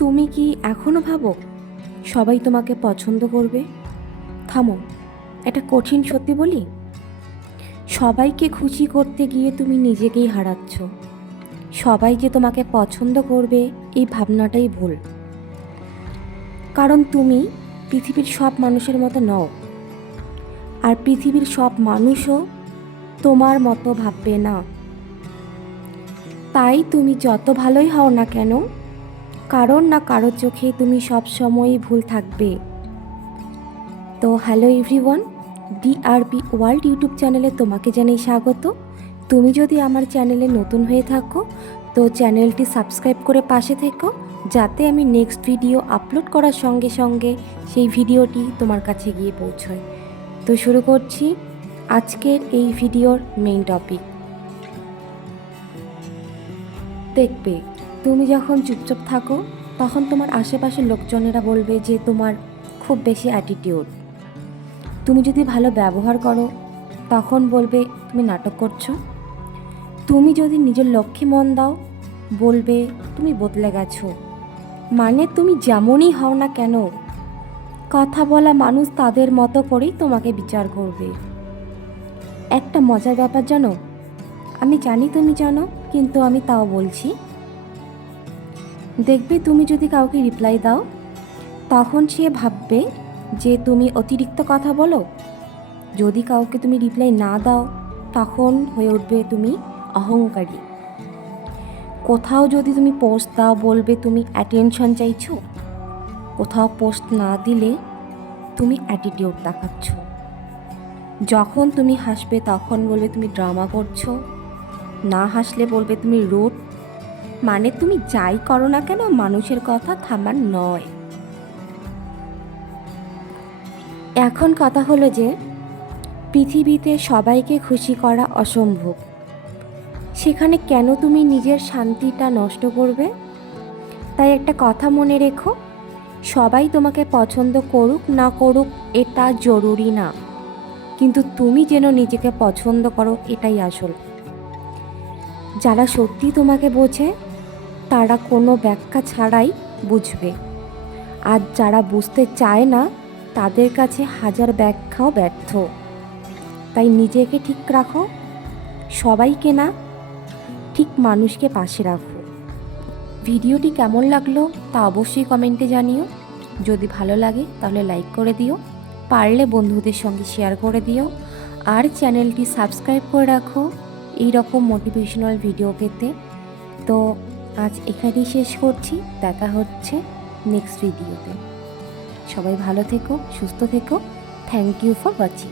তুমি কি এখনও ভাবো সবাই তোমাকে পছন্দ করবে? থামো, এটা কঠিন সত্যি বলি? সবাইকে খুশি করতে গিয়ে তুমি নিজেকেই হারাচ্ছ। সবাই যে তোমাকে পছন্দ করবে, এই ভাবনাটাই ভুল। কারণ তুমি পৃথিবীর সব মানুষের মতো নও। আর পৃথিবীর সব মানুষও তোমার মতো ভাববে না। তাই তুমি যত ভালোই হও না কেন কারণ না কারোর চোখে তুমি সব সময়ই ভুল থাকবে। তো hello everyone, DRP world YouTube চ্যানেলে তোমাকে জানাই স্বাগত। তুমি যদি আমার চ্যানেলে নতুন হয়ে থাকো, তো চ্যানেলটি সাবস্ক্রাইব করে পাশে থেকো, যাতে আমি নেক্সট ভিডিও আপলোড করার সঙ্গে সঙ্গে সেই ভিডিওটি তোমার কাছে গিয়ে পৌঁছয়। তো শুরু করছি আজকের এই ভিডিওর মেইন টপিক দেখবে তুমি যখন চুপচাপ থাকো, তখন তোমার আশেপাশের লোকজনেরা বলবে যে তোমার খুব বেশি অ্যাটিটিউড তুমি যদি ভালো ব্যবহার করো, তখন বলবে তুমি নাটক করছ। তুমি যদি নিজের লক্ষ্যে মন দাও, বলবে তুমি বদলে গেছো। মানে তুমি যেমনই হও না কেন, কথা বলা মানুষ তাদের মতো করেই তোমাকে বিচার করবে। একটা মজার ব্যাপার জানো? আমি জানি তুমি জানো, কিন্তু আমি তাও বলছি। দেখবে তুমি যদি কাউকে রিপ্লাই দাও, তখন সে ভাববে যে তুমি অতিরিক্ত কথা বলো। যদি কাউকে তুমি রিপ্লাই না দাও, তখন হয়ে উঠবে তুমি অহংকারী। কোথাও যদি তুমি পোস্ট দাও বলবে তুমি অ্যাটেনশন চাইছো, কোথাও পোস্ট না দিলে তুমি অ্যাটিটিউড দেখাচ্ছ। যখন তুমি হাসবে তখন বলবে তুমি ড্রামা করছ, না হাসলে বলবে তুমি রোড মানে তুমি যাই করো না কেন, মানুষের কথা থামার নয়। এখন কথা হলো যে, পৃথিবীতে সবাইকে খুশি করা অসম্ভব। সেখানে কেন তুমি নিজের শান্তিটা নষ্ট করবে? তাই একটা কথা মনে রেখো, সবাই তোমাকে পছন্দ করুক না করুক এটা জরুরি না। কিন্তু তুমি যেন নিজেকে পছন্দ করো এটাই আসল। যারা সত্যি তোমাকে বোঝে তারা কোনো ব্যাখ্যা ছাড়াই বুঝবে। আর যারা বুঝতে চায় না, তাদের কাছে হাজার ব্যাখ্যাও ব্যর্থ। তাই নিজেকে ঠিক রাখো, সবাইকে না, ঠিক মানুষকে পাশে রাখো। ভিডিওটি কেমন লাগল তা অবশ্যই কমেন্টে জানিও। যদি ভালো লাগে, তাহলে লাইক করে দিও। পারলে বন্ধুদের সঙ্গে শেয়ার করে দিও। আর চ্যানেলটি সাবস্ক্রাইব করে রাখো। এই রকম মোটিভেশনাল ভিডিও পেতে। তো আজ এখানেই শেষ করছি। দেখা হচ্ছে নেক্সট ভিডিওতে সবাই ভালো থেকো, সুস্থ থেকো। Thank you for watching